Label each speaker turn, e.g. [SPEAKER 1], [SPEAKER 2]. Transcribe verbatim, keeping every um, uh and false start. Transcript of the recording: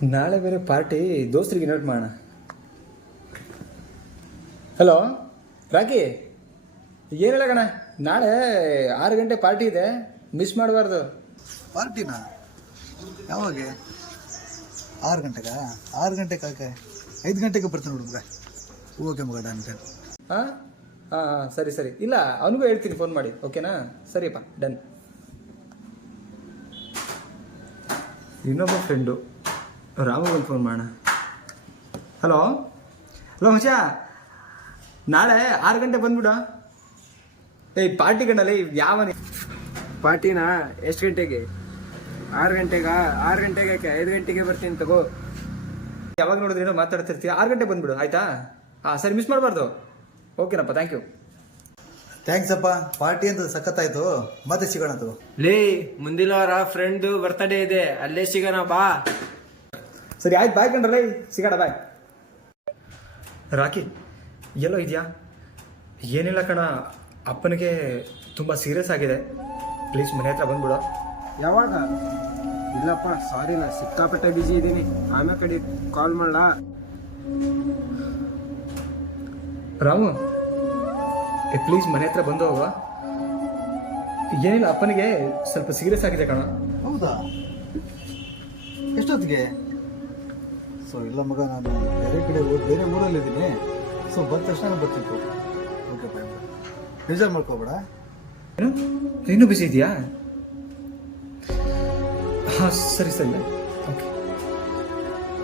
[SPEAKER 1] ನಾಳೆ ಬೇರೆ ಪಾರ್ಟಿ ದೋಸ್ತರಿಗೆ ಇನ್ವೈಟ್ ಮಾಡೋಣ. ಹಲೋ ರಾಕಿ, ಏನು ಹೇಳ ಕಣ, ನಾಳೆ ಆರು ಗಂಟೆ ಪಾರ್ಟಿ ಇದೆ, ಮಿಸ್ ಮಾಡಬಾರ್ದು.
[SPEAKER 2] ಪಾರ್ಟಿನಾ? ಯಾವಾಗ? ಆರು ಗಂಟೆಗಾ? ಆರು ಗಂಟೆಗೆ ಕಾಕೆ ಐದು ಗಂಟೆಗೆ ಬರ್ತೀನಿ ಹುಡುಗ. ಓಕೆ ಮಗ, ಡನ್ ಡನ್.
[SPEAKER 1] ಹಾಂ ಹಾಂ ಹಾಂ ಸರಿ ಸರಿ. ಇಲ್ಲ ಅವನಿಗೂ ಹೇಳ್ತೀನಿ ಫೋನ್ ಮಾಡಿ, ಓಕೆನಾ? ಸರಿಯಪ್ಪ, ಡನ್. ಇನ್ನೊಬ್ಬ ಫ್ರೆಂಡು ರಾಮಗೊಂದು ಫೋನ್ ಮಾಡೋಣ. ಹಲೋ ಹಲೋ ಮಚ್ಚಾ, ನಾಳೆ ಆರು ಗಂಟೆ ಬಂದ್ಬಿಡ. ಏಯ್ ಪಾರ್ಟಿ ಕಣ್ಣಲ್ಲಿ ಯಾವ
[SPEAKER 3] ಪಾರ್ಟಿನಾ? ಎಷ್ಟು ಗಂಟೆಗೆ? ಆರು ಗಂಟೆಗಾ? ಆರು ಗಂಟೆಗೆ ಐದು ಗಂಟೆಗೆ ಬರ್ತೀನಿ ತಗೋ.
[SPEAKER 1] ಯಾವಾಗ ನೋಡಿದ್ರೆ ಏನೋ ಮಾತಾಡ್ತಿರ್ತೀವಿ. ಆರು ಗಂಟೆ ಬಂದ್ಬಿಡು ಆಯ್ತಾ? ಹಾಂ ಸರಿ, ಮಿಸ್ ಮಾಡಬಾರ್ದು. ಓಕೆನಪ್ಪ, ಥ್ಯಾಂಕ್ ಯು.
[SPEAKER 2] ಥ್ಯಾಂಕ್ಸ್ ಅಪ್ಪ, ಪಾರ್ಟಿ ಅಂತ ಸಖತ್ತಾಯ್ತು. ಮತ್ತೆ ಸಿಗೋಣ ತಗೋ.
[SPEAKER 3] ಲೇ, ಮುಂದಿನ ವಾರ ಫ್ರೆಂಡ್ ಬರ್ತಡೇ ಇದೆ, ಅಲ್ಲೇ ಸಿಗೋಣ ಬಾ.
[SPEAKER 1] ಸರಿ ಆಯ್ತು, ಬಾಯ್ ಕಂಡ್ರಲ್ಲ, ಸಿಗೋಣ, ಬಾಯ್. ರಾಕಿ ಎಲ್ಲೋ ಇದೆಯಾ? ಏನಿಲ್ಲ ಕಣ, ಅಪ್ಪನಿಗೆ ತುಂಬ ಸೀರಿಯಸ್ ಆಗಿದೆ. ಪ್ಲೀಸ್ ಮನೆ ಹತ್ರ ಬಂದ್ಬಿಡು.
[SPEAKER 3] ಯಾವಾಗ? ಇಲ್ಲಪ್ಪ, ಸಾರಿ, ನಾ ಸಿಕ್ಕಾಪಟ್ಟೆ ಬಿಜಿ ಇದ್ದೀನಿ, ಆಮೇಲೆ ಕಡೆ ಕಾಲ್ ಮಾಡಲಾ?
[SPEAKER 1] ರಾಮು, ಏ ಪ್ಲೀಸ್ ಮನೆ ಹತ್ರ ಬಂದು ಹೋಗುವ. ಏನಿಲ್ಲ, ಅಪ್ಪನಿಗೆ ಸ್ವಲ್ಪ ಸೀರಿಯಸ್ ಆಗಿದೆ ಕಣ.
[SPEAKER 2] ಹೌದಾ? ಎಷ್ಟೊತ್ತಿಗೆ? ಸೊ ಇಲ್ಲ ಮಗ, ನಾನು ಬೇರೆ ಕಡೆ ಊರು ಬೇರೆ ಊರಲ್ಲಿದ್ದೀನಿ. ಸೊ ಬಂದ ತಕ್ಷಣ ಬರ್ತಿತ್ತು. ಓಕೆ ಬಾಯ್, ಬೇಜಾರು ಮಾಡ್ಕೋಬೇಡ.
[SPEAKER 1] ಏನು ಇನ್ನೂ ಬಿಸಿ ಇದೆಯಾ? ಹಾಂ ಸರಿ ಸರಿ.